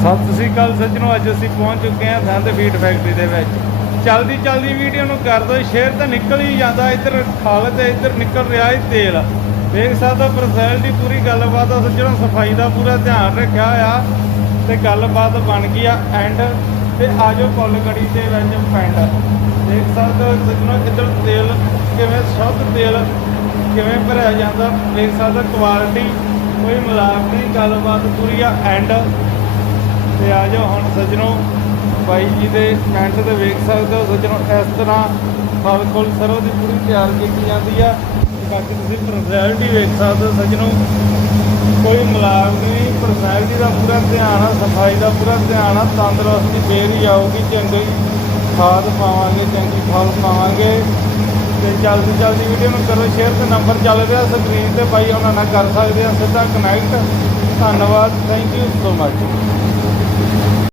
ਸਤਿ ਸ੍ਰੀ ਅਕਾਲ ਸੱਜਣੋ, ਅੱਜ ਅਸੀਂ ਪਹੁੰਚ ਚੁੱਕੇ ਹਾਂ ਦੰਦ ਫੀਡ ਫੈਕਟਰੀ ਦੇ ਵਿੱਚ। ਚਲਦੀ ਚਲਦੀ ਵੀਡੀਓ ਨੂੰ ਕਰ ਦਿਓ ਸ਼ੇਅਰ ਤਾਂ ਨਿਕਲ ਹੀ ਜਾਂਦਾ, ਇੱਧਰ ਖਲ ਤੇ ਇੱਧਰ ਨਿਕਲ ਰਿਹਾ ਹੈ ਤੇਲ। ਦੇਖ ਸਕਦਾ ਹੋ ਦੀ ਪੂਰੀ ਗੱਲਬਾਤ ਆ, ਸੱਜਣੋ, ਸਫ਼ਾਈ ਦਾ ਪੂਰਾ ਧਿਆਨ ਰੱਖਿਆ ਹੋਇਆ ਤੇ ਗੱਲਬਾਤ ਬਣ ਗਈ ਆ ਐਂਡ ਤੇ ਆਜੋ ਕੁੱਲ ਕੜੀ ਦੇ ਵਿੱਚ ਪੈਂਡ। ਦੇਖ ਸਕਦੇ ਹੋ ਸੱਜਣੋ ਇੱਧਰ ਤੇਲ ਕਿਵੇਂ ਸ਼ੁੱਧ ਤੇਲ ਕਿਵੇਂ ਭਰਿਆ ਜਾਂਦਾ। ਦੇਖ ਸਕਦਾ ਕੁਆਲਿਟੀ ਕੋਈ ਮਿਲਾਵਟ ਨਹੀਂ ਗੱਲਬਾਤ ਪੂਰੀ ਆ ਐਂਡ ਤੇ ਆ ਜਾਓ। ਹੁਣ ਸੱਜਣੋ, ਬਾਈ ਜੀ ਦੇ ਕਮੈਂਟ ਤੇ ਵੇਖ ਸਕਦੇ ਹੋ ਸੱਜਣੋ, ਇਸ ਤਰ੍ਹਾਂ ਫਲ ਫੁੱਲ ਸਰੋਂ ਦੀ ਪੂਰੀ ਤਿਆਰ ਕੀਤੀ ਜਾਂਦੀ ਆ। ਤੇ ਬਾਕੀ ਤੁਸੀਂ ਪਰਸਨੈਲਿਟੀ ਵੇਖ ਸਕਦੇ ਹੋ ਸੱਜਣੋ। ਕੋਈ ਮਿਲਾਵਟ ਨਹੀਂ ਪਰਸਨੈਲਿਟੀ ਦਾ ਪੂਰਾ ਧਿਆਨ ਆ, ਸਫ਼ਾਈ ਦਾ ਪੂਰਾ ਧਿਆਨ ਆ। ਤੰਦਰੁਸਤੀ ਫੇਰ ਹੀ ਆਊਗੀ, ਚੰਗੀ ਖਾਦ ਪਾਵਾਂਗੇ, ਚੰਗੀ ਫਲ ਪਾਵਾਂਗੇ। ਤੇ ਜਲਦੀ ਜਲਦੀ ਵੀਡੀਓ ਨੂੰ ਕਰੋ ਸ਼ੇਅਰ ਤੇ ਨੰਬਰ ਚੱਲ ਰਿਹਾ ਸਕਰੀਨ ਤੇ ਭਾਈ ਉਹਨਾਂ ਨਾਲ ਕਰ ਸਕਦੇ ਆ ਸਿੱਧਾ ਕਨੈਕਟ ਧੰਨਵਾਦ ਥੈਂਕ ਯੂ ਸੋ ਮਚ